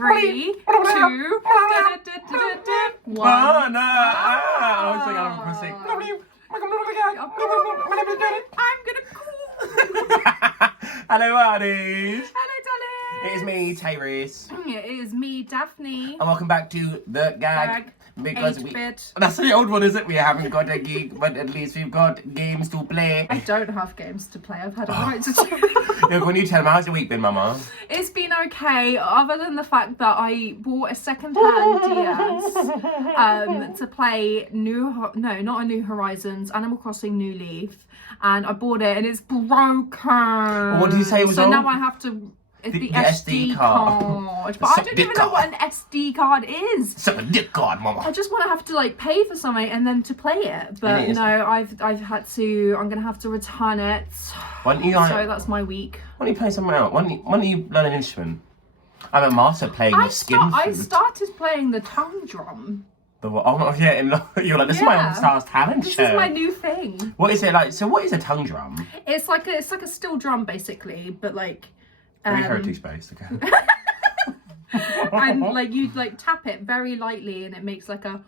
3, 2, 1. Oh no! I was like, I'm pressing. I'm gonna call. Hello, Arties. Hello, darling. It is me, Tayris. It is me, Daphne. And welcome back to The Gag. Because 8-bit. That's the old one, is it? We haven't got a gig, but at least we've got games to play. I don't have games to play. I've had a right to do. Look, when you tell me, how's your week been, Mama? It's been okay, other than the fact that I bought a second-hand DS to play not a New Horizons, Animal Crossing New Leaf, and I bought it and it's broken. What did you say it was So on? now I have to. It's the SD card. But I don't even know what an SD card is. Suck a dick card, Mama. I just want to have to like pay for something and then to play it. But no, I've had to. I'm gonna have to return it. Why don't you? So that's my week. Why don't you play something else? Why don't you learn an instrument? I'm a master playing the skin flute. I started playing the tongue drum. Oh yeah, you're like, this is my star's talent show. This is my new thing. What is it like? So what is a tongue drum? It's like a steel drum basically, but like. Very heritage based, okay. And like you like tap it very lightly and it makes like a.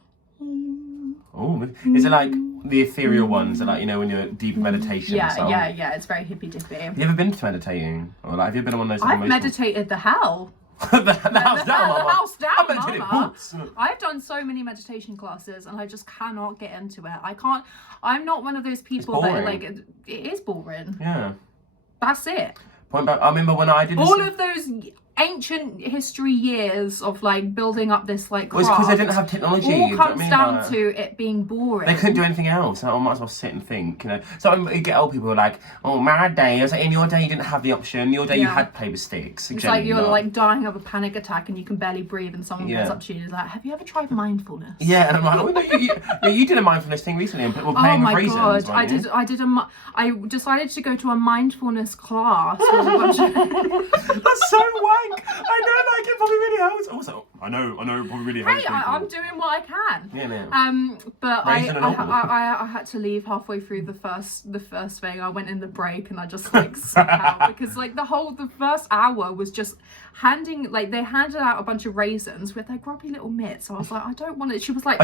Oh, is it like the ethereal ones? That, like, you know, when you're deep meditation? Yeah. It's very hippy dippy. Have you ever been to meditating, or like have you been on one of those? I've meditated the hell. the house down, Mama. The house down, I meditated boots. I've done so many meditation classes and I just cannot get into it. I can't. I'm not one of those people that are like. It is boring. Yeah. That's it. Point back. I remember when I did all of those ancient history years of like building up this like craft. Well, it's because they didn't have technology. All comes down to it being boring. They couldn't do anything else. I might as well sit and think, you know. So you get old people who are like, oh, my day. I was like, in your day you didn't have the option. In your day you had to play with sticks. It's like you're like dying of a panic attack and you can barely breathe and someone comes up to you and is like, have you ever tried mindfulness? Yeah, and I'm like, oh, no, you did a mindfulness thing recently and we're playing with raisins. Oh my god, I decided to go to a mindfulness class with a bunch of... That's so wank. I know, like, it probably really helps. Also, I know, it probably really helps. Hey, I'm doing what I can. Yeah. But I had to leave halfway through the first thing. I went in the break and I just like sat out because like the first hour was just they handed out a bunch of raisins with their grubby little mitts. So I was like, I don't want it. She was like,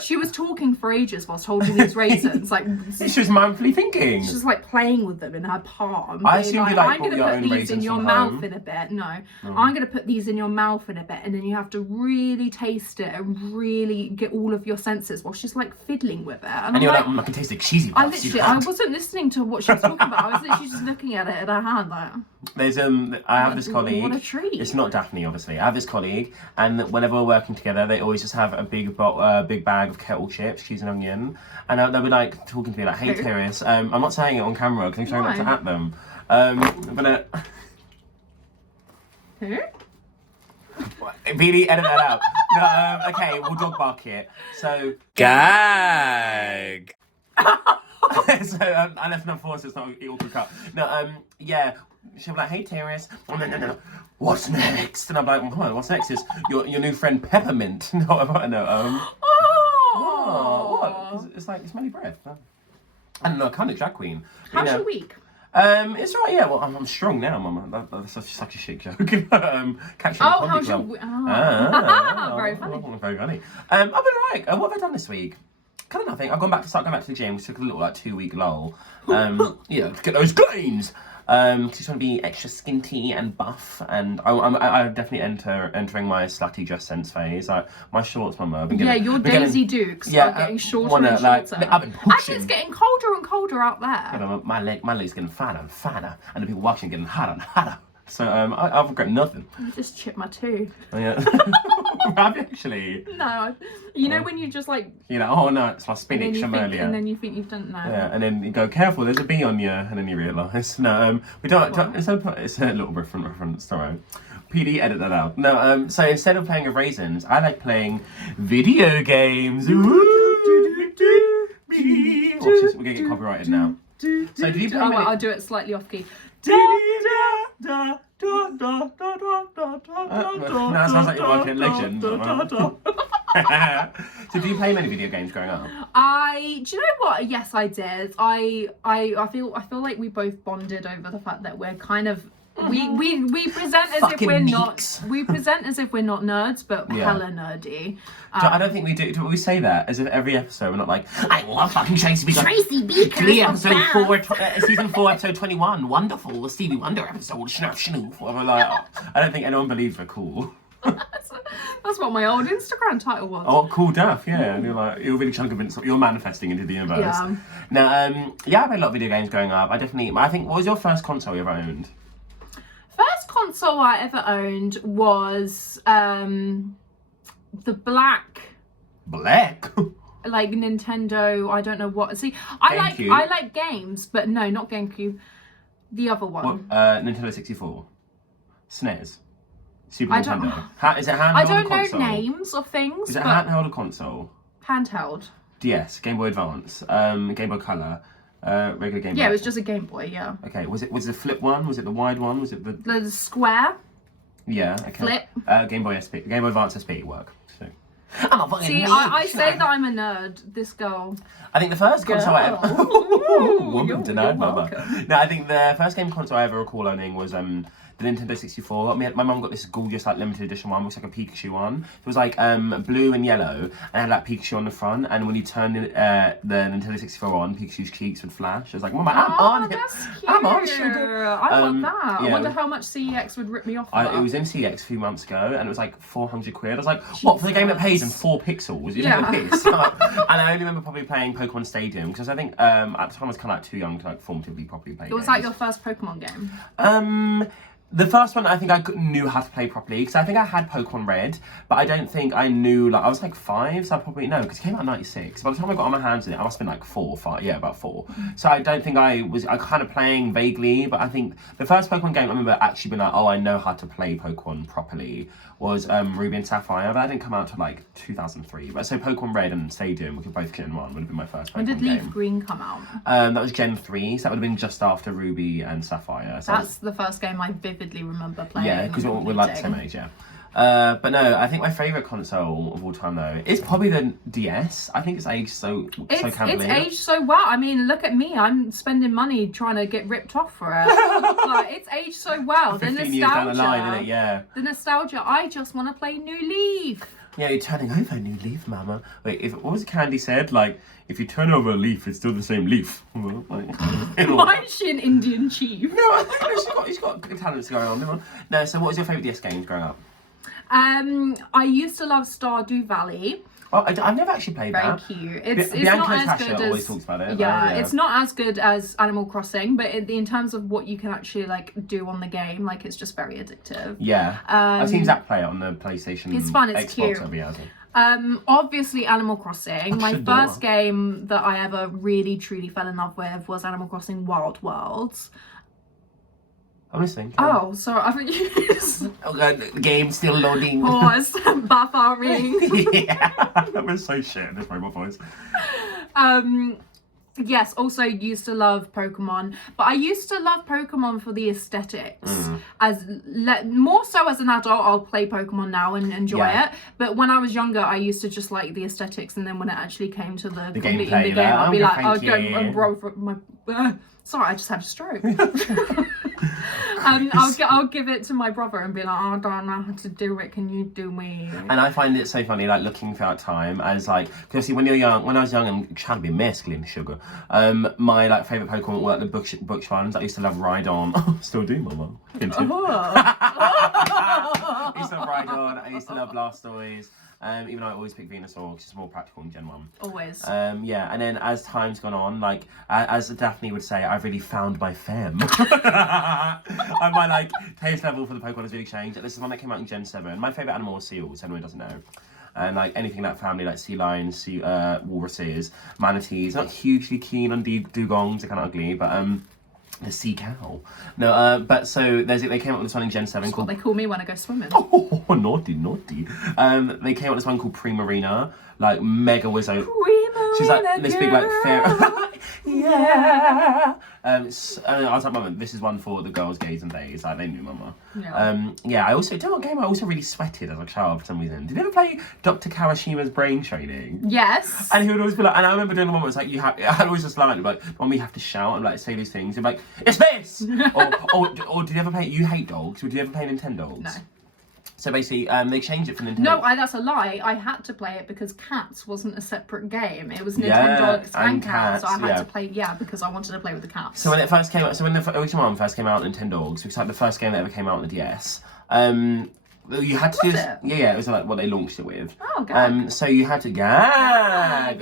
she was talking for ages whilst holding these raisins. Like she was mindfully thinking. She was like playing with them in her palm. I assume you like I'm going to put these in your mouth in a bit. No, I'm going to put these in your mouth in a bit, and then you have to really taste it and really get all of your senses while she's like fiddling with it. And you're like, I can taste the cheesy parts. I wasn't listening to what she was talking about. I was literally just looking at it in her hand like. There's I have this colleague. What a treat. It's not Daphne, obviously. I have this colleague, and whenever we're working together, they always just have a big bag of kettle chips, cheese and onion, and they'll be like talking to me like, "Hey, Tayris, I'm not saying it on camera because I'm trying not to at them, but Who? Really, edit that out. No, okay, we'll dog bark it. So gag. So I left enough for us, it's not an awkward cut. No, yeah. She'll be like, hey, Tayris. Oh, no. What's next? And I'm like, well, come on, what's next is your new friend Peppermint. No, what? It's like, it's smelly breath. I don't know, I kind of drag queen. How's your week? It's right, yeah. Well, I'm strong now, Mama. That's such a shit joke. Catch you how's your week? Very funny. Very funny. I've been alright. What have I done this week? Kind of nothing. I've start going back to the gym. Took a little 2-week lull. To get those gains. Because just want to be extra skinty and buff, and I definitely entering my slutty dress sense phase. Like my shorts, Mama. Your Daisy Dukes are getting shorter and shorter. Actually, it's getting colder and colder out there. Yeah, my leg's getting fatter and fatter, and the people watching getting harder and harder. So I've regret nothing. You just chipped my tooth. Oh, yeah. Have you actually? No. You know when you just like... You're like, oh no, it's my spinach from earlier. And then you think you've done that. Yeah, and then you go, careful, there's a bee on you. And then you realise. No, we don't it's a little reference, sorry. PD, edit that out. No, so instead of playing with raisins, I like playing video games. We're going to get copyrighted now. So did you play I'll do it slightly off key. No, it sounds like you're watching Legend. So do you play many video games growing up? Do you know what? Yes, I did. I feel like we both bonded over the fact that we're kind of We present as if Fucking we're geeks. not. We present as if we're not nerds, but Yeah. hella nerdy. I don't think we do. Do we say that as if every episode we're not like, I love fucking Tracy Beaker. Tracy Beaker. Episode 4, season 4, episode 21. Wonderful. The Stevie Wonder episode. Schnurf schnoof. We're like, I don't think anyone believes we're cool. That's what my old Instagram title was. Oh, cool Duff, yeah. And you're really trying to convince, you're manifesting into the universe. Yeah. Now, yeah, I played a lot of video games growing up. I think, what was your first console you ever owned? First console I ever owned was the black like Nintendo, I don't know what. See, I like games, but no, not GameCube. The other one. What, Nintendo 64? SNES? Super I don't- Nintendo? Is it handheld I or don't know console? names of things, Is it but handheld or console? handheld. DS, Game Boy Advance, Game Boy Color, regular Game Boy. Yeah, it was just a Game Boy, yeah. Okay, was it the flip one? Was it the wide one? Was it the... The square. Yeah, okay. Flip. Game Boy SP, Game Boy Advance SP work. So. I'm a fucking See, I say that I'm a nerd. This girl. I think the first console I ever... Ooh, Woman you're denied, mama. welcome. No, I think the first game console I ever recall owning was the Nintendo 64. My mum got this gorgeous like limited edition one, looks like a Pikachu one. It was like blue and yellow, and it had like Pikachu on the front. And when you turned the Nintendo 64 on, Pikachu's cheeks would flash. It was like, Mama, I'm on it. That's cute. I'm on sugar. I want that. yeah. I wonder how much CEX would rip me off for that. It was in CX a few months ago, and it was like 400 quid. I was like, what, for the game that pays in 4 pixels? You Yeah. take a piss. And I only remember probably playing Pokemon Stadium, because I think at the time I was kind of like too young to like formatively properly play Was games. that your first Pokemon game? The first one I think I knew how to play properly, because I think I had Pokemon Red, but I don't think I knew, like, I was like 5, so I probably know, because it came out in 96. By the time I got on my hands in it, I must have been like 4 or 5, yeah, about 4. So I don't think I kind of playing vaguely, but I think the first Pokemon game I remember actually being like, oh, I know how to play Pokemon properly, was Ruby and Sapphire, but that didn't come out till like 2003. But so Pokemon Red and Stadium, which were both Gen 1, would have been my first Pokemon When did game. Leaf Green come out? That was Gen 3, so that would have been just after Ruby and Sapphire. So That's the first game I vividly remember playing. yeah, because and we're like the same completing. age, yeah. But no, I think my favourite console of all time though is probably the DS. I think it's aged so It's candidly. aged so well. I mean, look at me. I'm spending money trying to get ripped off for it. Like, it's aged so well. The 15 years down the line, nostalgia. innit? Yeah. The nostalgia. I just want to play New Leaf. Yeah, you're turning over a new leaf, mama. Wait, what was Candy said? Like, if you turn over a leaf, it's still the same leaf. Why is she an Indian chief? No, I think he's got good talents going on. No, so what was your favourite DS games growing up? I used to love Stardew Valley. Oh, I've never actually played Very that. cute. It's Bianca not as Natasha good always as talks about it. yeah, it's not as good as Animal Crossing, but in terms of what you can actually like do on the game, like it's just very addictive. Yeah, I've seen Zach play it on the PlayStation. It's fun, it's Xbox, cute. whatever he has it. Obviously Animal Crossing. My Shadora. first game that I ever really truly fell in love with was Animal Crossing Wild Worlds. I'm listening. Oh, sorry, I think you Oh god, the game's still loading. pause, buffering. Yeah, that was so shit in this robot voice. Yes, also used to love Pokemon, but I used to love Pokemon for the aesthetics. More so as an adult, I'll play Pokemon now and enjoy it. But when I was younger, I used to just like the aesthetics, and then when it actually came to the completing gameplay, the game, I'd be like, thank "Oh, go you." and roll for my." Sorry, I just had a stroke. I'll give it to my brother and be like, oh, I don't know how to do it. Can you do me? And I find it so funny, like looking throughout time, as like, because see, when you're young, when I was young and trying to be masculine, sugar, my like favourite Pokemon were like the bookish ones. I used to love RIDE-ON. Still do, mama. I used to love RIDE-ON. I used to love Blastoise. Even though I always pick Venusaur because it's more practical in Gen 1. Always. Yeah, and then as time's gone on, like, as Daphne would say, I've really found my femme. And my, like, taste level for the Pokemon has really changed. This is one that came out in Gen 7. My favourite animal is seals, anyone doesn't know. And, like, anything in that family, like sea lions, walruses, manatees. Not hugely keen on dugongs, they're kind of ugly, but, the sea cow. No, but so they came up with this one in Gen 7 That's called... what they call me when I go swimming. Oh, naughty. They came up with this one called Primarina, like mega wizzo. She's like this big like fairy. Yeah. I was like, Mama, this is one for the girls, gays and days. Like they knew, Mama. Yeah. Yeah. I also I also really sweated as a child for some reason. Did you ever play Dr. Kawashima's Brain Training? Yes. And he would always be like, and I remember doing the one where it's like I'd always just like, Mom, you have to shout and like say these things. And like, it's this. or did you ever play? You hate dogs. Did you ever play Nintendogs? No. So basically, they changed it for Nintendo. No, that's a lie. I had to play it because Cats wasn't a separate game. It was Nintendogs Yeah, and and Cats, so I Cats, had yeah. to play, because I wanted to play with the cats. So when it first came out, when the original one first came out on Nintendogs, because like the first game that ever came out on the DS, you had to do this. it? Yeah, it was like what they launched it with. Oh, God. So you had to Gag.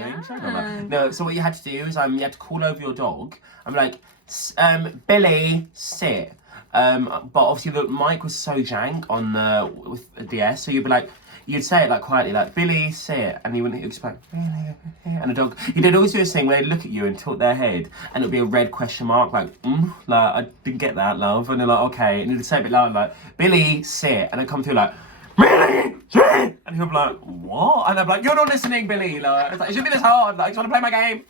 No, so what you had to do is you had to call over your dog. I'm like, Billy, sit. But obviously the mic was so jank on with the DS, so you'd be like, you'd say it like quietly, like Billy, sit, and he wouldn't. He'd just be like, Billy, and the dog. He did always do this thing where they'd look at you and tilt their head, and it'd be a red question mark, like I didn't get that, love, and they're like, okay, and he'd say it a bit louder, like Billy, sit, and I'd come through like, Billy, sit, and he'll be like, what? And I'm like, you're not listening, Billy. Like, it's like, it should be this hard. Like, I just want to play my game.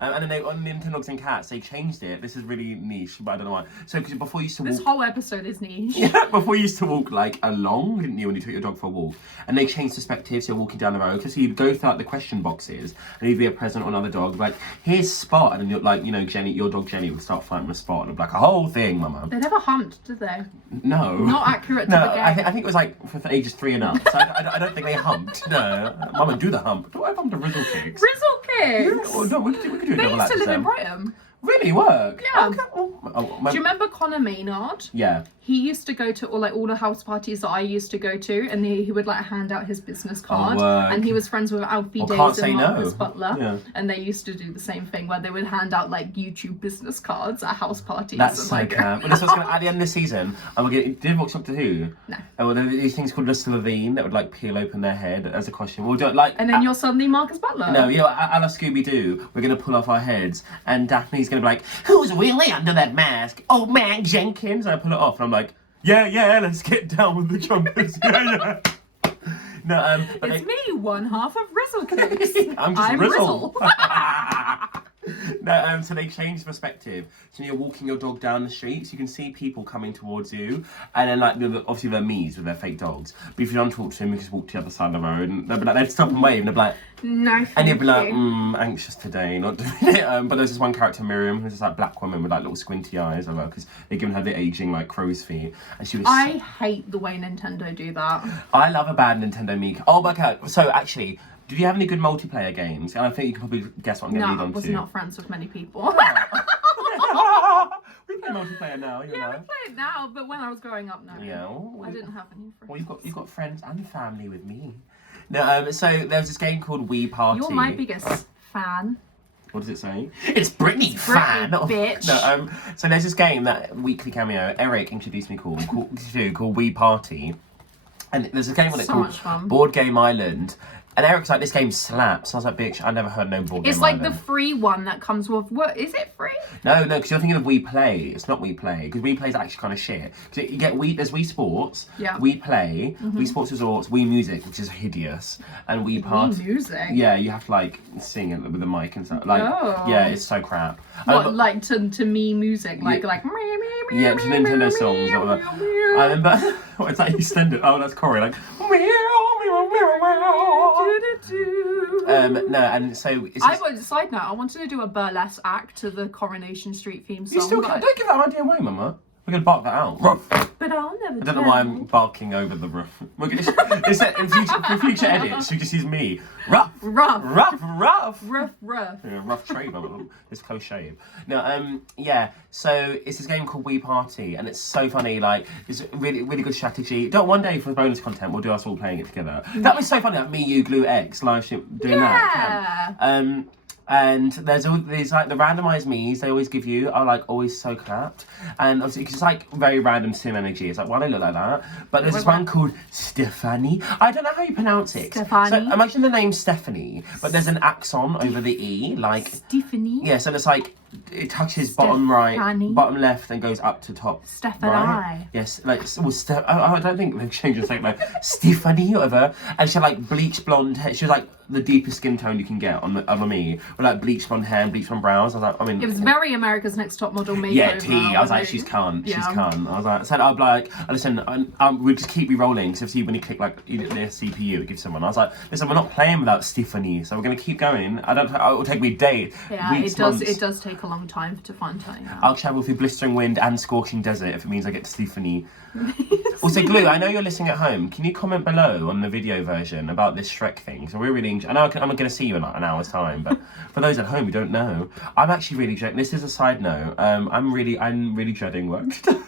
And then on Nintendogs and Cats, they changed it. This is really niche, but I don't know why. So, because before you used to walk... This whole episode is niche. Yeah, before you used to walk, like, along, didn't you, when you took your dog for a walk? And they changed perspective, so you're walking down the road. So you'd go through, like, the question boxes, and you'd be a present or another dog, like, here's Spot. And then, you're, like, you know, Jenny, your dog Jenny would start fighting with Spot. And it'd be like, a whole thing, Mama. They never humped, did they? No. Not accurate to No, the game. I think it was, like, for ages 3 and up. So I don't think they humped. No. Mama, do the hump. Do I hump the Rizzle kicks? Rizzle kicks! Yeah, well, no, we could do a They double used act to live in them. Brighton. Really work? Yeah. Okay. Do you remember Connor Maynard? Yeah. He used to go to all the house parties that I used to go to, and he would like hand out his business card. work. And he was friends with Alfie Can't Days say and no. Marcus Butler. Yeah. And they used to do the same thing where they would hand out like YouTube business cards at house parties. That's and, so like, camp. Well, this was gonna, at the end of the season, and we're getting. Did you watch Doctor Who? No. And well, there were these things called Mr. Levine that would like peel open their head as a costume. We'll do it like. And then you're suddenly Marcus Butler. No, you know, a la Scooby Doo, we're gonna pull off our heads, and Daphne's gonna be like, "Who's really under that mask? Old man Jenkins." And I pull it off, and I'm like, "Yeah, let's get down with the jumpers." Yeah. No, but It's me, one half of Rizzle Kicks. I'm just Rizzle. No, so they changed perspective. So you're walking your dog down the street, so you can see people coming towards you, and then like obviously they're me's with their fake dogs. But if you don't talk to them, you just walk to the other side of the road, and they'd stop and wave, and they'd be like, No, and thank you'd be like, you. anxious today, not doing it. But there's this one character, Miriam, who's this like black woman with like little squinty eyes, because they're giving her the aging like crow's feet, and she was. I hate the way Nintendo do that. I love a bad Nintendo Mii. Oh my god! So actually, did you have any good multiplayer games? And I think you can probably guess what I'm going to lead No, I on was to. not friends with many people. We play multiplayer now, you Yeah, know. we play it now, but when I was growing up, no. Yeah. Well, I didn't have any friends. Well, you've got friends and family with me. No, so there was this game called Wii Party. You're my biggest fan. What does it say? It's Britney fan. bitch. No, so there's this game that weekly cameo Eric introduced me called Wii Party, and there's a game on it So called much fun. Board Game Island. And Eric's like, this game slaps. I was like, bitch, I never heard no board game. It's like Island. the free one that comes with. What is it free? No, because you're thinking of Wii Play. It's not Wii Play, because Wii Play is actually kind of shit. Because you get there's Wii Sports, Yeah. Wii Play, Wii Sports Resorts, Wii Music, which is hideous, and Wii Party. Music. Yeah, you have to like sing it with a mic and stuff. Like, Oh. yeah, it's so crap. What, like to me music, like Yeah. like. Yeah, it's Nintendo songs or whatever. I remember. What is that? EastEnders. Oh, that's Corey. Like. No, and so it's just, Side note, I wanted to do a burlesque act to the Coronation Street theme song. you still can't. Don't give that idea away, Mama. We're gonna bark that out. But I'll never. I don't know why I'm barking over the roof. We're gonna, for future edits, you just use me. Rough. Yeah, rough trade, it's close shave. No, yeah. So it's this game called Wii Party, and it's so funny. Like, it's really, really good strategy. One day for bonus content, we'll do us all playing it together. That was so funny. Like me, you, Glue X, live stream doing that. Yeah. And there's like the randomized me's they always give you are like always so clapped, and obviously it's like very random sim energy. It's like, why do they look like that? But there's this one called Stephanie. I don't know how you pronounce it. Stephanie. So imagine the name Stephanie, but there's an accent over the e, like Stephanie. yeah. So it's like it touches bottom right, Stephanie. bottom left, and goes up to top. Stephanie. Right? Yes, like I don't think they've changed the name like Stephanie or whatever. And she had like bleach blonde hair. She was like the deepest skin tone you can get on me, with like bleach blonde hair and bleach blonde brows. I was like, I mean, It was very America's Next Top Model makeover. yeah, T. I was like, wasn't she's it? cunt. She's Yeah. cunt. I was like, so I'd be like, listen, we'll just keep re-rolling. So see when you click like the CPU, it gives someone. I was like, listen, we're not playing without Stephanie, so we're gonna keep going. It will take me a day. Yeah, weeks, it does. months. It does take take a long time to find her. Yeah. I'll travel through blistering wind and scorching desert if it means I get to see Funny. Also, Glue, I know you're listening at home. Can you comment below on the video version about this Shrek thing? So we're really. I know I'm going to see you in like an hour's time, but for those at home who don't know, I'm actually really dreading. This is a side note. I'm really dreading work today.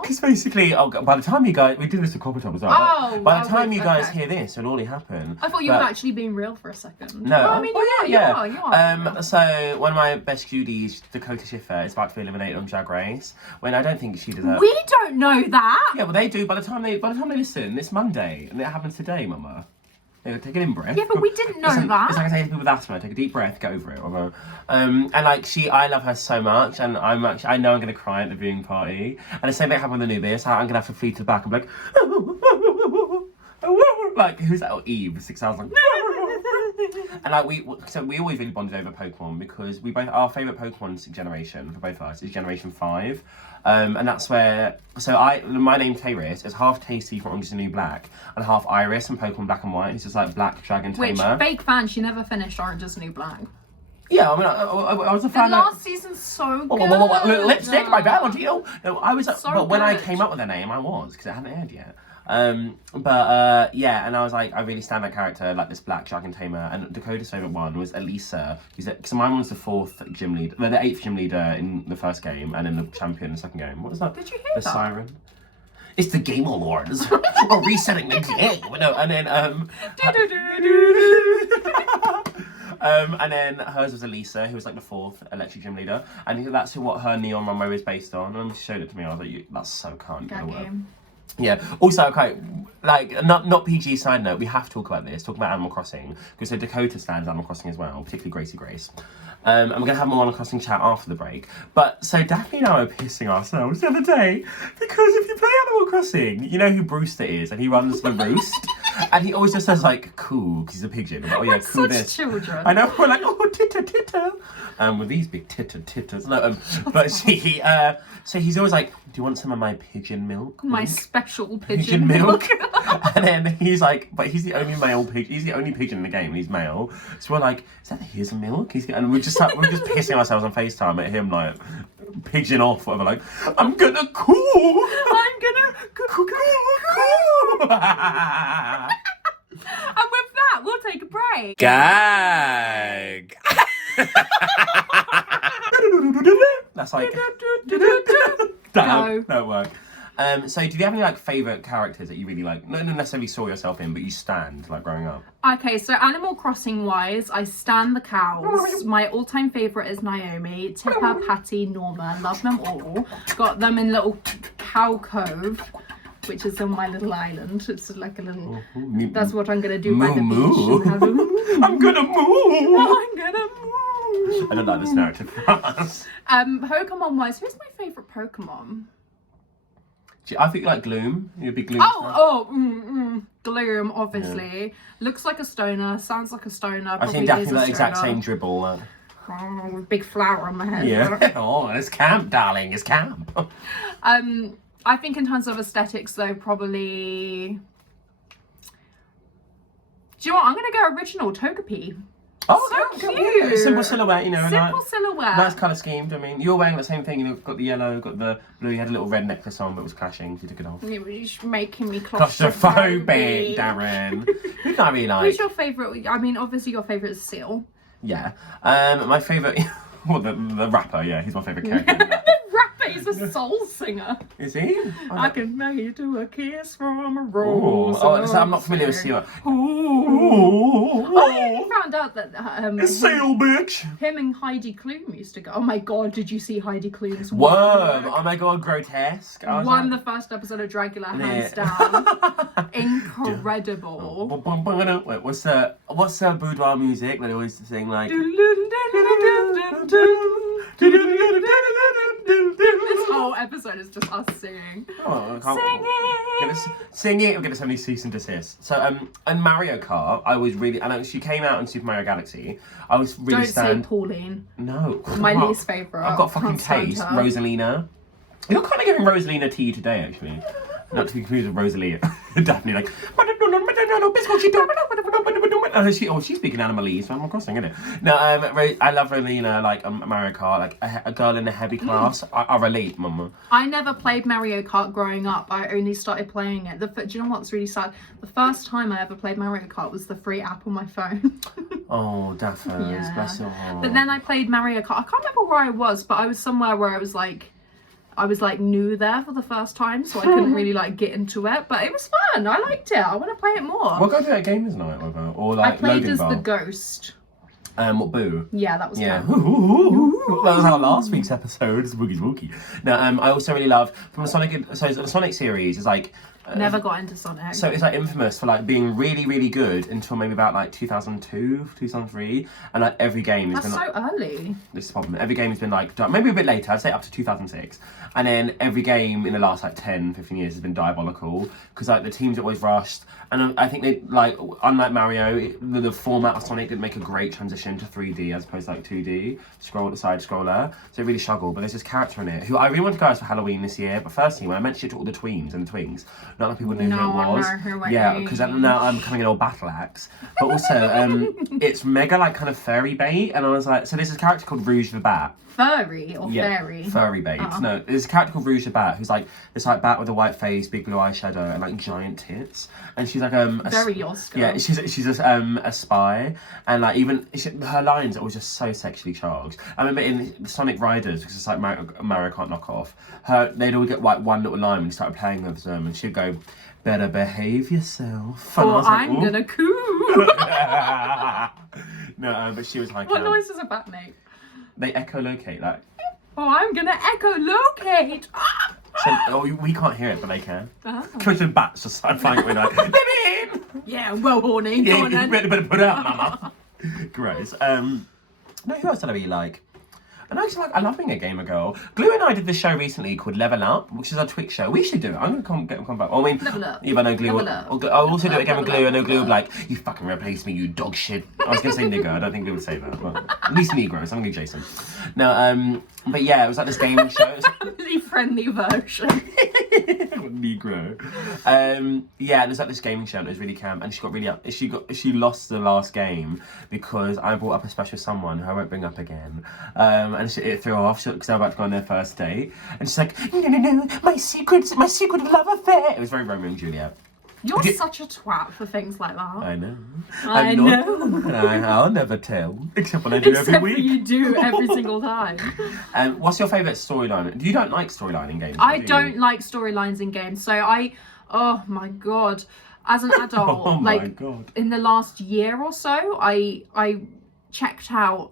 Because basically, by the time you guys, we did this a couple of times as well. Oh, by the time you guys hear this, it'll already happen. I thought you were actually being real for a second. No, well, I mean, you are. So one of my best cuties, Dakota Schiffer, is about to be eliminated on Drag Race. When I don't think she deserves. We don't know that. Yeah, well they do. By the time they listen, it's Monday, and it happens today, Mama. Take an in-breath. Yeah, but we didn't know that. It's like I say to people with asthma, take a deep breath, get over it. And like I love her so much, and I know I'm gonna cry at the viewing party. And the same thing happened with the newbie, so I'm gonna have to flee to the back and be like who's that? Oh, Eve, 6 hours like. And like we always really bonded over Pokemon because our favourite Pokemon generation for both of us is Generation 5. And that's where my name Tayris is half Tasty from Orange is the New Black and half Iris from Pokemon Black and White. It's just like Black Dragon Tamer. Which fake fan? She never finished Orange is the New Black. Yeah, I mean, I was a fan. The last season's so good. Lipstick, my Valentino. No, I was, so but when I good. came up with the name, I was because it hadn't aired yet. Yeah, and I was like, I really stand that character, like this Black Dragon Tamer. And Dakota's favourite one was Elisa. So mine was the 4th gym leader, the 8th gym leader in the first game, and then the champion in the second game. What was that? Did you hear the that? Siren. It's the Game Lords. We're resetting the game. No, and then and then hers was Elisa, who was like the 4th electric gym leader, and that's what her neon runway is based on. And she showed it to me. I was like, that's so cunt. Yeah. Also, okay, like not PG side note. We have to talk about this. Talk about Animal Crossing because so Dakota stands Animal Crossing as well, particularly Gracie Grace. And we're gonna have more Animal Crossing chat after the break. But so Daphne and I were pissing ourselves the other day because if you play Animal Crossing, you know who Brewster is, and he runs the roost, and he always just says like "cool" because he's a pigeon. Like, oh yeah, cool. This. Children. I know. We're like, oh titter. With these big titters. No, but so he's always like, do you want some of my pigeon milk? My special pigeon milk. And then he's like, but he's the only male pigeon. He's the only pigeon in the game. And he's male. So we're like, is that his milk? And we're just pissing ourselves on FaceTime at him like, pigeon off, whatever. Like, I'm gonna cool. I'm gonna cool. And with that, we'll take a break. Gag. That's like No. don't work. So do you have any like favourite characters that you really like? Not necessarily saw yourself in, but you stand like growing up. Okay, so Animal Crossing wise, I stan the cows. My all-time favourite is Naomi, Tipper, Patty, Norma. Love them all. Got them in little cow cove, which is on my little island. It's like a little. That's what I'm gonna do by the beach. And have a I'm gonna move. I'm gonna move. I don't like this narrative for us. Pokemon wise, who's my favourite Pokemon? I think you like Gloom. You're a big Gloom fan. Gloom, obviously. Yeah. Looks like a stoner, sounds like a stoner. I've seen Daphne that exact same dribble. With big flower on my head. Yeah. Oh, it's camp, darling. It's camp. I think in terms of aesthetics, though, probably. Do you know what? I'm gonna go original Togepi. Oh, so cute. Simple silhouette, you know. Simple silhouette. Nice colour schemed. I mean, you're wearing the same thing. You've got the yellow, got the blue. You had a little red necklace on, but it was clashing. You took it off. It was making me claustrophobic, Darren. Who can I really like? Who's your favourite? I mean, obviously your favourite is Seal. Yeah. My favourite. Well, the rapper. Yeah, he's my favourite character. He's a soul singer. Is he? I can make you do a kiss from a rose. I'm not familiar with Seal. I only found out that it's Seal, bitch. Him and Heidi Klum used to go. Oh my god, did you see Heidi Klum's Worm? Oh my god, grotesque. Won the first episode of Dragula, hands down. Incredible. Wait, what's the boudoir music that they always sing like? This whole episode is just us singing. Sing it. We're gonna send these cease and desist. So and Mario Kart, I was really, and she came out in Super Mario Galaxy. I was really Don't say Pauline. No, my least favourite. I've got fucking taste. Rosalina. You're kind of giving Rosalina tea today, actually. Not to be confused with Rosalie. Daphne, like, she's speaking Animalese, so I'm crossing, isn't it? No, I love Rolina, like, Mario Kart, like, a girl in a heavy class. I relate, mama. I never played Mario Kart growing up. I only started playing it. Do you know what's really sad? The first time I ever played Mario Kart was the free app on my phone. Oh, Daphne, bless your heart. But then I played Mario Kart. I can't remember where I was, but I was somewhere where I was like new there for the first time, so I couldn't really like get into it. But it was fun. I liked it. I want to play it more. We'll go to that game tonight with her, or like I played Loading as Bar. the ghost. What, Boo? Yeah, that was Yeah. fun. That was our last week's episode. Spooky. Now, I also really love from the Sonic. So the Sonic series is like. Never got into Sonic. So it's like infamous for like being really, really good until maybe about like 2002, 2003, and like every game has That's been so like, early. this is the problem. Every game has been like maybe a bit later. I'd say up to 2006, and then every game in the last like 10, 15 years has been diabolical because like the teams are always rushed, and I think they like unlike Mario, the format of Sonic didn't make a great transition to 3D as opposed to like 2D side scroller. So it really struggled. But there's this character in it who I really want to go as for Halloween this year. But firstly, when I mentioned it to all the tweens and the twings, not a lot of people knew who it was. Yeah, because now I'm becoming an old battle axe. But also, it's mega like kind of furry bait, and I was like, so there's this character called Rouge the Bat. Furry or fairy? Furry bait. No, there's a character called Rouge the Bat who's like this like bat with a white face, big blue eyeshadow, and like giant tits. And she's like very Oscar. Yeah, she's a spy, and like even her lines are always just so sexually charged. I remember in Sonic Riders, because it's like Mario Kart knockoff. They'd all get like one little line when you started playing with them, and she'd go, "Better behave yourself." Or I'm gonna coo. No, but she was like, what noise does a bat make? They echolocate like. Oh, I'm gonna echolocate. We can't hear it, but they can. Uh-huh. Bats just start flying away like, "Let me in!" Yeah, well horny. Yeah, Go on, then. better put it up, mama. Gross. No, who else did I really like? And actually, like, I love being a gamer girl. Glue and I did this show recently called Level Up, which is a Twitch show. We should do it. I'm gonna come back. I mean, Level Up. Yeah, but no Glue. Level Up. I'll also do it again with Glue. Level I know Up. Glue will be like, "You fucking replaced me, you dog shit." I was gonna say nigger. I don't think Glue would say that, but at least Negro. So I'm gonna go Jason. No, but yeah, it was like this gaming show. Family friendly version. Negro. Yeah, there's like this gaming show and it was really camp, and she got really up. She lost the last game because I brought up a special someone who I won't bring up again. And it threw her off because they were about to go on their first date, and she's like, "No, my secret love affair." It was very Romeo and Juliet. You're such a twat for things like that. I know. I know. I'll never tell, except when I do every week. You do every single time. What's your favourite storyline? You don't like storyline in games? I don't like storylines in games. So oh my god, as an adult, Oh my God. in the last year or so, I checked out.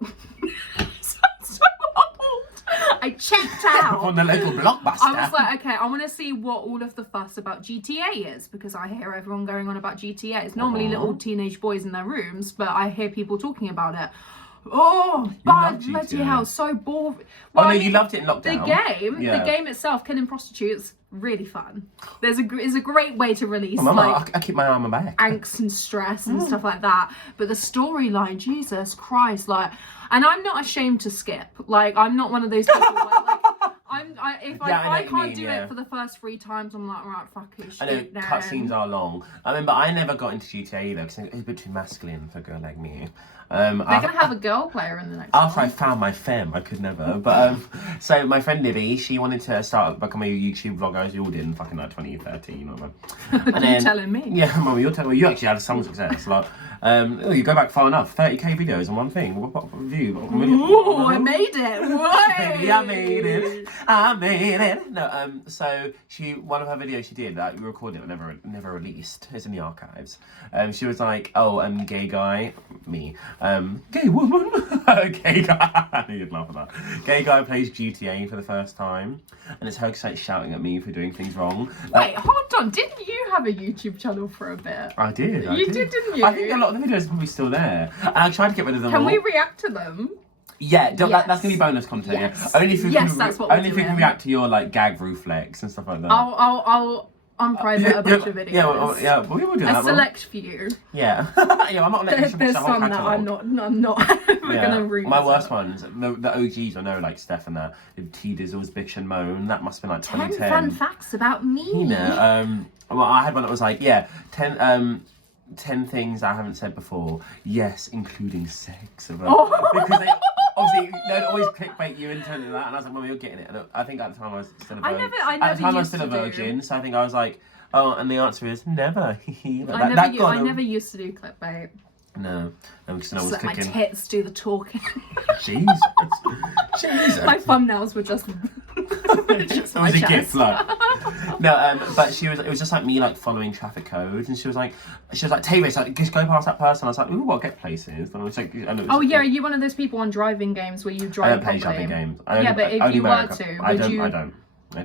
So old. I checked out on the local blockbuster. I was like, okay, I want to see what all of the fuss about GTA is, because I hear everyone going on about GTA. It's normally little teenage boys in their rooms, but I hear people talking about it. Oh, bad bloody hell, so boring. Well, no, you loved it in lockdown. The game itself, killing prostitutes, really fun. It's a great way to release I keep my arm on my back. Angst and stress and stuff like that. But the storyline, Jesus Christ, and I'm not ashamed to skip. Like, I'm not one of those people where, if I can't do it for the first 3 times, I'm like, right, fuck it. I know cutscenes are long. I remember I never got into GTA either because it's a bit too masculine for a girl like me. They're gonna have a girl player in the next After one. I found my femme, I could never. But so my friend Libby, she wanted to become a YouTube vlogger, as you all did in fucking like 2013, you know what I mean? You're telling me. Yeah, mum, you're telling me. You actually had some success. Like, you go back far enough. 30k videos on one thing. What view? Ooh, I made it. Baby, I made it. I made it. No, so one of her videos she did that we recorded it, never released. It's in the archives. She was like, "Oh, gay guy, me, gay woman, gay guy." You'd laugh at that. Gay guy plays GTA for the first time, and it's her like shouting at me for doing things wrong. Wait, hold on. Didn't you have a YouTube channel for a bit? I did. You did, didn't you? I think a lot of the videos are probably still there. And I tried to get rid of them. Can we react to them? Yeah, Yes. that's gonna be bonus content. Yes. Yeah. Only if you Yes, can, that's what we're only if you can doing. react to your like gag reflex and stuff like that. unprivate a bunch of videos. Yeah, we will do that. A select few. Yeah. Yeah, I'm not letting you There's the whole some that catalogue. I'm not ever gonna read. My worst ones, the OGs, I know, like Steph and that, T-Dizzle's Bitch and Moan, that must have been like 2010. 10 fun facts about me. You know, well, I had one that was like, 10 things I haven't said before. Yes, including sex. Because they obviously they'd always clickbait you into that, and I was like, "Mum, you're getting it." And I think at the time I was still a virgin. At the time I was still a virgin, so I think I was like, "Oh," and the answer is never. I never used to do clickbait. No, because no one's Let clicking. my tits do the talking. Jesus. My thumbnails were just. It was a gift, like. No, but it was just like me, like following traffic codes, and she was like, Tayris, like, just go past that person. I was like, ooh, I'll get places. And I was like, are you one of those people on driving games where you drive? I don't play driving games. But if you were to, I don't. I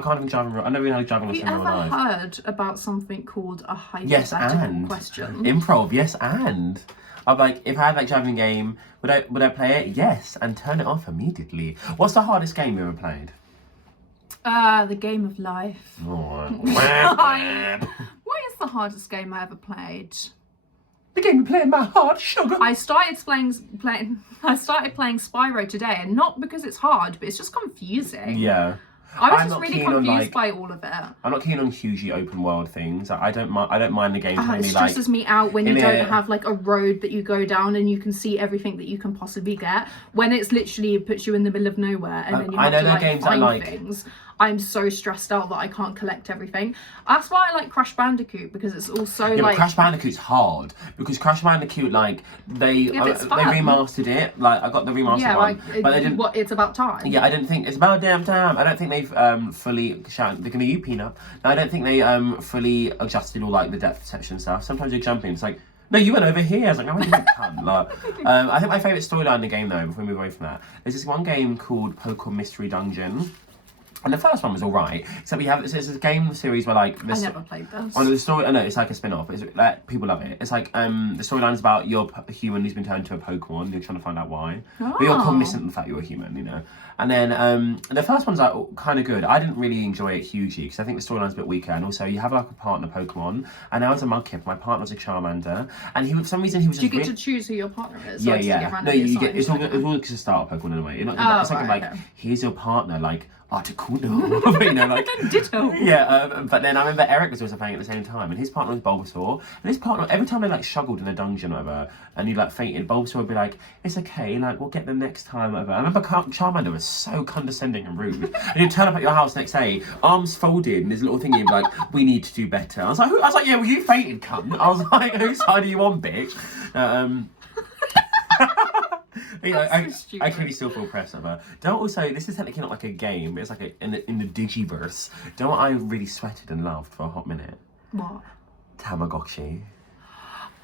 can't even drive. I never even know driving lessons in my life. Have you ever heard about something called a hypothetical question? Improv, yes, and. I'm like, if I had like driving game, would I play it? Yes, and turn it off immediately. What's the hardest game you ever played? The Game of Life. Oh, What is the hardest game I ever played? The game you play in my heart, sugar. I started playing Spyro today, and not because it's hard, but it's just confusing. Yeah. I was just really confused by all of it. I'm not keen on hugely open world things. I don't mind the games. It stresses me out when you don't have like a road that you go down and you can see everything that you can possibly get. When it's literally puts you in the middle of nowhere and then you have to find things. I'm so stressed out that I can't collect everything. That's why I like Crash Bandicoot, because it's also but Crash Bandicoot's hard because Crash Bandicoot they remastered it. Like I got the remastered one, but they didn't. It's about time. Yeah, I didn't think it's about damn time. I don't think they've fully. They're gonna you Peanut. No, I don't think they fully adjusted all like the depth perception stuff. Sometimes you're jumping. It's like. No, you went over here. I was like, no, I didn't come. I think my favourite storyline in the game, though, before we move away from that, is this one game called Pokemon Mystery Dungeon. And the first one was alright, except it's a game series where like this. I never played this. On the story, I know it's like a spin-off. It's like people love it. It's like the storyline's about you're a human who's been turned into a Pokemon. You're trying to find out why, but you're cognizant of the fact you're a human, you know. And then the first one's like kind of good. I didn't really enjoy it hugely because I think the storyline's a bit weaker. And also you have like a partner Pokemon, and I was a Mudkip. My partner was a Charmander, and for some reason he was. Do you get to choose who your partner is? Yeah. No, you get. It's all because of starter Pokemon in a way. You're not. It's like here's your partner, like. Articuno, you know, like ditto. Yeah, but then I remember Eric was also playing at the same time, and his partner was Bulbasaur. And his partner, every time they like struggled in a dungeon or whatever, and you like fainted, Bulbasaur would be like, "It's okay, like we'll get them next time." Whatever. I remember Charmander was so condescending and rude. And he'd turn up at your house next day, arms folded, and his little thingy would be like, "We need to do better." I was like, "Yeah, well you fainted, cunt." I was like, "Whose side are you on, bitch?" I clearly still feel pressed of her. This is technically not like a game, but it's like in the Digiverse. Don't I really sweated and laughed for a hot minute? What? Tamagotchi.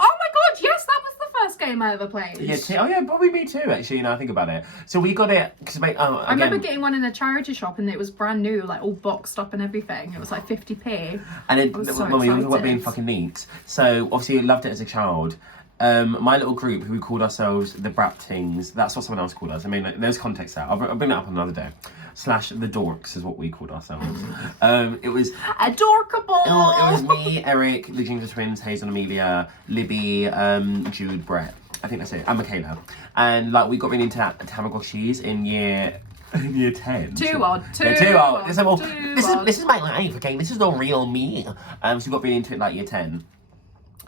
Oh my god, yes, that was the first game I ever played. Yeah, probably me too, actually, you know, I think about it. So we got it, because I remember getting one in a charity shop and it was brand new, like all boxed up and everything. It was like 50p. And then, when we were talking about being fucking neat, so obviously I loved it as a child. My little group, who we called ourselves the Braptings, that's what someone else called us. I mean, like, there's context there. I'll bring that up another day. / the Dorks is what we called ourselves. It was adorkable. It was me, Eric, the Ginger Twins, Hazel and Amelia, Libby, Jude, Brett. I think that's it. And Michaela. And like we got really into Tamagotchis in year 10. Too old. This is my life, okay? This is the real me. So we got really into it like year 10.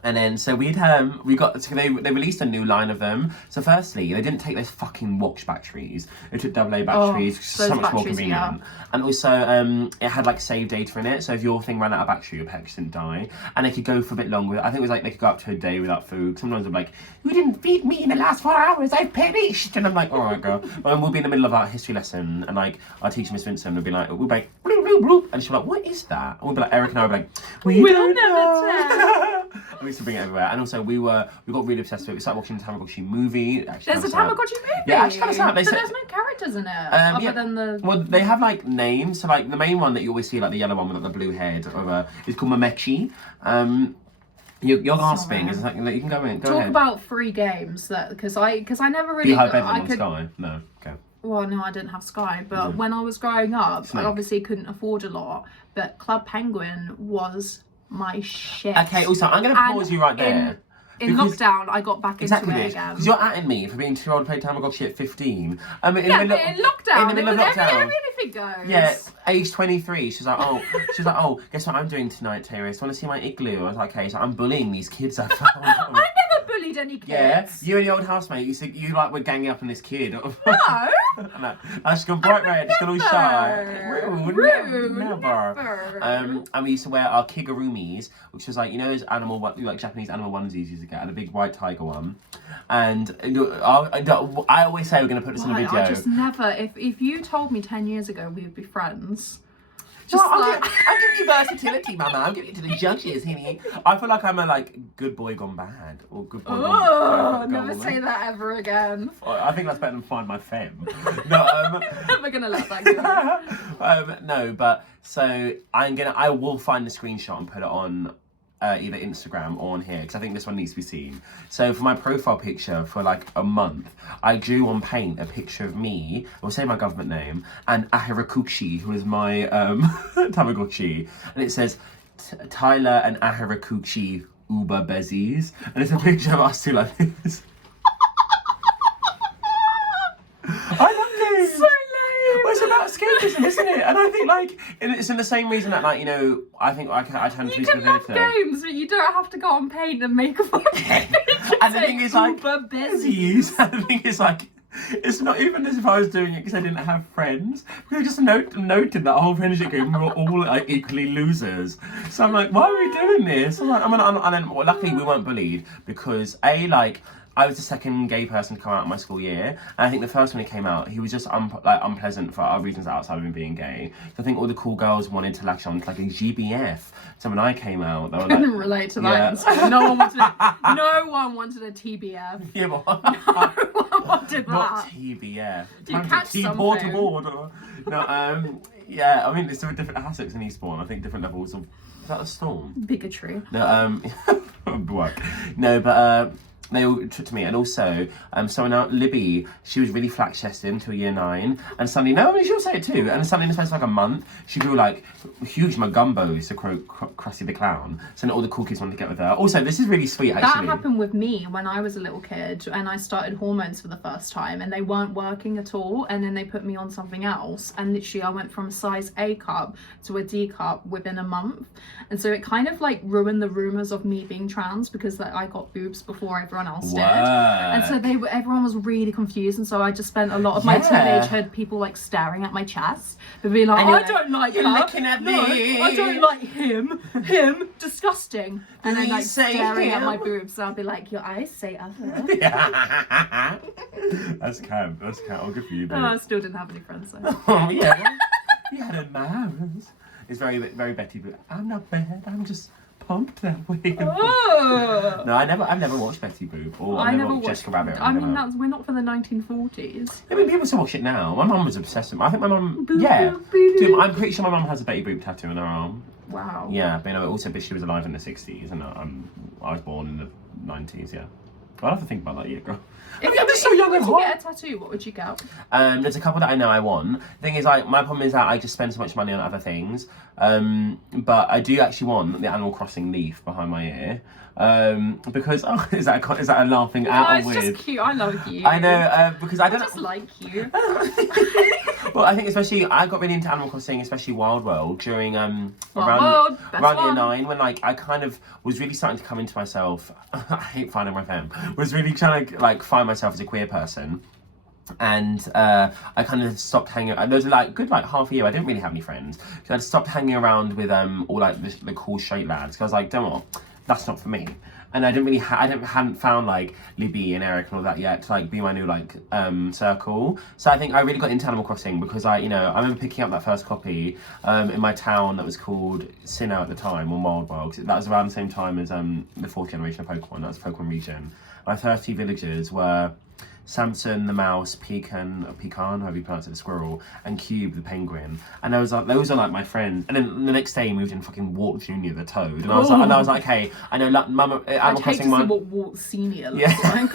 And then, so they released a new line of them. So firstly, they didn't take those fucking watch batteries. They took AA batteries, so much more convenient. Yeah. And also, it had like save data in it. So if your thing ran out of battery, your pet just didn't die. And they could go for a bit longer. I think it was like they could go up to a day without food. Sometimes they're like, "You didn't feed me in the last 4 hours, I've perished." And I'm like, "All right, girl." But we'll be in the middle of our history lesson, and like our teacher, Miss Vincent, would be like, we'll be like, bloop, bloop, bloop. And she'll be like, "What is that?" And we'll be like, Eric and I would be like, "We'll never tell." We used to bring it everywhere, and also we got really obsessed with it. We started watching the Tamagotchi movie. There's a Tamagotchi movie. Yeah, actually kind of sad. But there's no characters in it other than the. Well, they have like names. So like the main one that you always see, like the yellow one with like the blue head, is called Mamechi. You're gasping. Is that, you can go in. Go Talk ahead. about free games because I never really. Beehive Bedroom on Sky. No. Okay. Well, no, I didn't have Sky, but when I was growing up, I obviously couldn't afford a lot. But Club Penguin was my shit. Okay, also, I'm going to pause you right there. In lockdown, I got back into it again. Because you're atting me for being too old to play Tamagotchi at 15. But in lockdown, in the middle of lockdown, everything goes. Yeah, age 23. She's like, oh, guess what I'm doing tonight, Tayris? Want to see my igloo? I was like, okay, so I'm bullying these kids I found. I never bullied any kids. Yeah, you and your old housemate, you like were ganging up on this kid. No. No, she's gone bright red, she's gone all shy. Rude. Never. And we used to wear our kigurumis, which was like, you know those like Japanese animal onesies you used to get, and a big white tiger one. And I always say we're going to put this in a video. I just never, if you told me 10 years ago we would be friends, I'm giving you versatility, mama. I'm giving it to the judges, honey. I feel like I'm a good boy gone bad, or good boy gone never say that ever again. I think that's better than find my femme. No, never gonna let that go. No, but so I will find the screenshot and put it on either Instagram or on here, because I think this one needs to be seen. So for my profile picture for like a month, I drew on paint a picture of me, I will say my government name, and Ahirakuchi, who is my Tamagotchi, and it says Tyler and Ahirakuchi Uber Bezies, and it's a picture of us two like this. I love this. So lame. Well, it's about escapism, isn't it? And I think it's in the same reason that I think I tend to be You can love games, but you don't have to go on paint and make a fucking And the thing is Uber Bezies. And the thing is it's not even as if I was doing it because I didn't have friends. We just noted that whole friendship group, we were all like equally losers. So I'm like, why are we doing this? I'm like, and then luckily we weren't bullied because I was the second gay person to come out in my school year, and I think the first one he came out, he was just unpleasant for other reasons outside of him being gay. So I think all the cool girls wanted to latch on to like a GBF. So when I came out, they were like, I couldn't relate to that. Yeah. No one wanted a TBF. Yeah, but no one wanted that. Not TBF. You catch T-board something. to board. No, yeah. I mean, it's different Hassocks in Eastbourne. I think different levels of. Is that a storm? Bigotry. No, what? No, but they all took to me, and also so now Libby, she was really flat-chested until year 9, and suddenly she'll say it too, and suddenly in the space of like a month she grew like huge magumbos, to quote Krusty the Clown, so all the cool kids wanted to get with her. Also, this is really sweet actually. That happened with me when I was a little kid and I started hormones for the first time, and they weren't working at all, and then they put me on something else, and literally I went from a size A cup to a D cup within a month, and so it kind of like ruined the rumours of me being trans, because I got boobs before everyone else did. And so everyone was really confused, and so I just spent a lot of my teenagehood people like staring at my chest and being like, I don't like her. Looking at me. I don't like him, disgusting. And then like staring at my boobs, so I'll be like, your eyes say other. That's camp. I'll give you, babe. I still didn't have any friends though. Oh yeah, you had a mouse. It's very Betty Boop. I'm not bad, I'm just pumped that way. Oh. No, I've never watched Betty Boop, or I never watched Jessica Rabbit. I mean, we're not for the 1940s. I mean, people still watch it now. My mum was obsessed with it. I think my mum, Dude, I'm pretty sure my mum has a Betty Boop tattoo on her arm. Wow. Yeah, but also, she was alive in the 60s, and I was born in the 90s, yeah. I'll have to think about that, yeah, girl. If you were to get a tattoo, what would you get? There's a couple that I know I want. The thing is, my problem is that I just spend so much money on other things. But I do actually want the Animal Crossing leaf behind my ear. Because is that a laughing at or with? It's just cute. I love you. I know, because I just like you. Well, I think especially I got really into Animal Crossing, especially Wild World, during around year 9, when I kind of was really starting to come into myself. I hate finding my femme. Was really trying to find myself as a queer person. And I kind of stopped hanging. There was good half a year I didn't really have any friends, so I stopped hanging around with all the cool straight lads, because I was like, don't know what, that's not for me. And I didn't really hadn't found Libby and Eric and all that yet to be my new circle. So I think I really got into Animal Crossing because I remember picking up that first copy in my town that was called Sinnoh at the time, or Wild World. That was around the same time as the 4th generation of Pokemon. That was Pokemon region. My 30 villagers were Samson the mouse, Pecan, however you pronounce it, the squirrel, and Cube the penguin, and those are my friends. And then the next day he moved in fucking Wart Jr. the toad, and I was like, okay, I know Animal Crossing. I'd hate to see what Wart Senior looks like.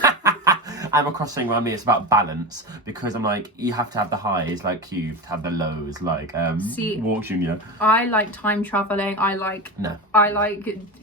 Animal Crossing around me, it's about balance because I'm like, you have to have the highs like Cube, to have the lows like Walk Junior. I like time traveling. I like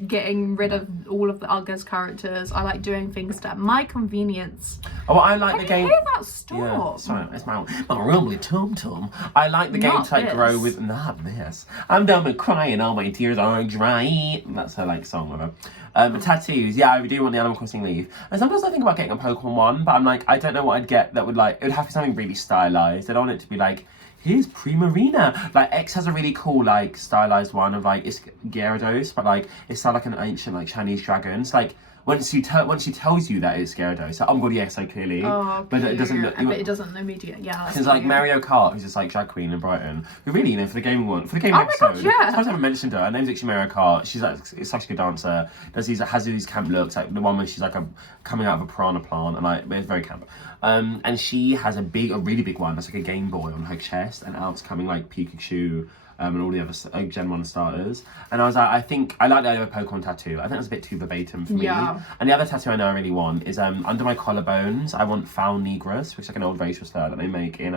getting rid of all of the Uggers characters. I like doing things at my convenience. Oh, I like Can the you game. hear that? Stop. Yeah, sorry, it's my rumbly tum-tum. I like the game Not to like this. grow with. Not this. I'm done with crying, all my tears are dry. That's her like song of her. Tattoos, yeah, I do want the Animal Crossing leaf. And sometimes I think about getting a Pokemon one, but I'm like, I don't know what I'd get that would like, it would have to be something really stylized. I don't want it to be like, here's Primarina. Like, X has a really cool, like, stylized one of like, it's Gyarados, but like, it's not like an ancient, like, Chinese dragon. It's like, once she tells you that it's Gyarados, so I'm good, yes, so clearly. Oh, but it doesn't look. But it doesn't immediately. Yeah. It's like Mario Kart, who's just like drag queen in Brighton, who really, you know, for the gaming episode. God, yeah. Sometimes I haven't mentioned her. Her name's actually Mario Kart. She's like, it's such a good dancer. Has these camp looks, like the one where she's like coming out of a piranha plant, and like it's very camp. And she has a really big one that's like a Game Boy on her chest, and out's coming like Pikachu. And all the other Gen 1 starters. And I was like, I think I like the idea of a Pokemon tattoo. I think that's a bit too verbatim for me. Yeah. And the other tattoo I know I really want is under my collarbones, I want Foul Negress, which is like an old racial slur that they make in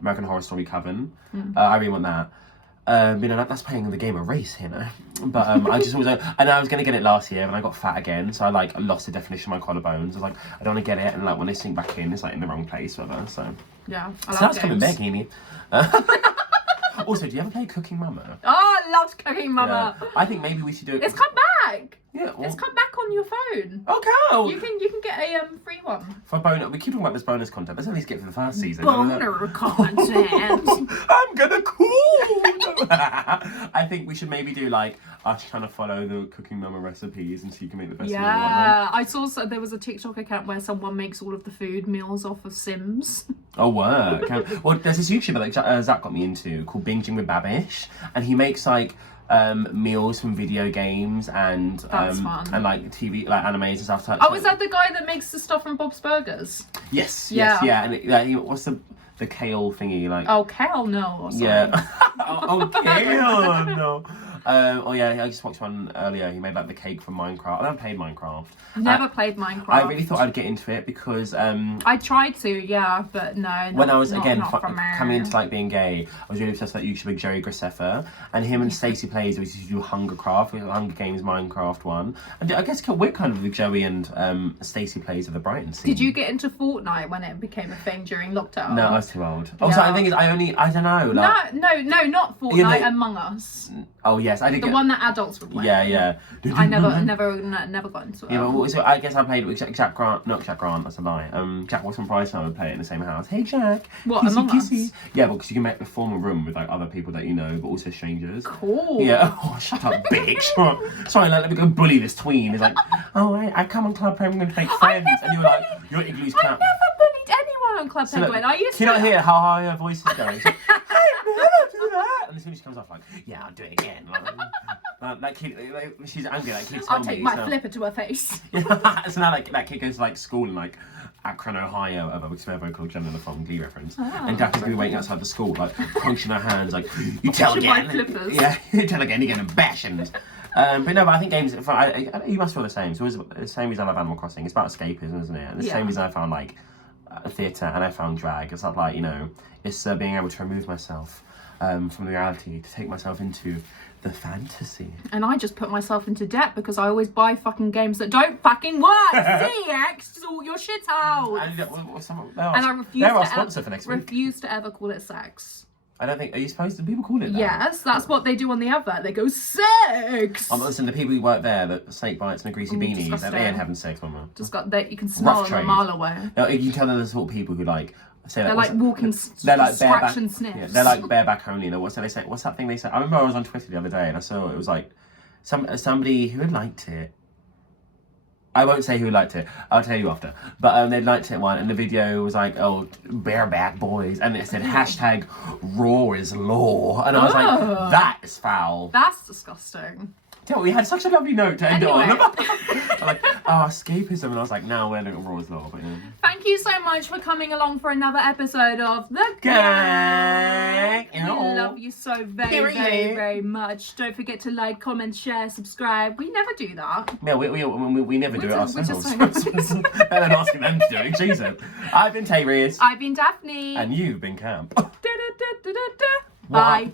American Horror Story Coven. I really want that. You know, that's playing the game of race, you know. But I just always, and I was going to get it last year, and I got fat again, so I like lost the definition of my collarbones. I was like, I don't want to get it, and like when they sink back in, it's like in the wrong place, whatever. So yeah, so that's coming back, Amy. Also, do you ever play Cooking Mama? Oh, I love Cooking Mama. Yeah. I think maybe we should do it. It's come back. Yeah, well, It's come back on your phone. okay. You can get a free one. For bonus, we keep talking about this bonus content. Let's at least get for the first season. Boner content. I'm gonna cool. I think we should maybe do like us trying to follow the Cooking Mama recipes and so you can make the best meal. Yeah, I saw there was a TikTok account where someone makes all of the food meals off of Sims. Oh, work. Well, there's this YouTuber that Zach got me into called Binging with Babish, and he makes like meals from video games and fun. and like TV, like animes and stuff. Oh, is that the guy that makes the stuff from Bob's Burgers? Yes, Yeah. and what's the kale thingy like? Oh, kale no. Or something. Yeah. Kale no. Oh yeah, I just watched one earlier. He made like the cake from Minecraft. I haven't played Minecraft. Never played Minecraft. I really thought I'd get into it because I tried to, yeah, but no. When I was not coming into like being gay, I was really obsessed with that YouTuber Joey Graceffa, and him and Stacey Plays we used to do Hungercraft, which was Hunger Games Minecraft one. And I guess we're kind of the Joey and Stacey Plays of the Brighton scene. Did you get into Fortnite when it became a thing during lockdown? No, I was too old. Also, the thing is, I don't know. Like, no, not Fortnite. Among Us. Oh yes, I did. The one that adults were playing. Yeah. I never got into it. Yeah, but so I guess I played with Jack Grant. Not Jack Grant. That's a lie. Jack Watson Price. I would play it in the same house. Hey Jack. What, kissy, Among kissy. Us? Yeah, because you can make form a room with like other people that you know, but also strangers. Cool. Yeah. Oh, shut up, bitch. Sorry, like, let me go bully this tween. It's like, oh, I come on Club Penguin to make friends, and you're like, your igloo's I camp. never bullied anyone on Club Penguin. I used to. Can you not hear how high her voice is going? She's like, I never do that. And as soon as she comes off, like, yeah, I'll do it again. That kid, like, she's angry. Like, kid I'll take my flipper to her face. So now, like, that kid goes to like school in like Akron, Ohio, which is where vocal Jenna from Glee reference. And Daphne's gonna be waiting outside the school, like crunching her hands, like, you tell again. My flippers. Yeah, you tell again, you're gonna bash and. But no, but I think games. You must feel the same. So it's the same reason I love Animal Crossing. It's about escapism, isn't it? And the same reason I found like theatre and I found drag. It's not like, you know, it's being able to remove myself from the reality, to take myself into the fantasy. And I just put myself into debt because I always buy fucking games that don't fucking work. CX, sort your shit out. And I refuse to ever call it sex. I don't think. Are you supposed to? People call it that. Yes, that's what they do on the advert. They go sex. Listen, the people who work there, the snake bites and the greasy beanies, disgusting. they ain't having sex, woman. Just got that. You can smell them a mile away. No, you can tell them the sort of people who like. Say they're like walking, they're like scratch and sniffs. Yeah, they're like bareback only. What's that they say? What's that thing they say? I remember I was on Twitter the other day and I saw it was like somebody who had liked it. I won't say who liked it. I'll tell you after. But they liked it one, and the video was like, "Oh, bareback boys," and it said hashtag raw is law, and I was like, "That is foul." That's disgusting. Tell we had such a lovely note to end it on. Anyway. Like, escapism, and I was like, now we're little Raw's Law. But, Thank you so much for coming along for another episode of The Gang. We love you so very much. Don't forget to like, comment, share, subscribe. We never do that. No, we never do it We're ourselves. just saying- Better than asking them to do it. Jesus. I've been Tayris. I've been Daphne. And you've been Camp. Bye.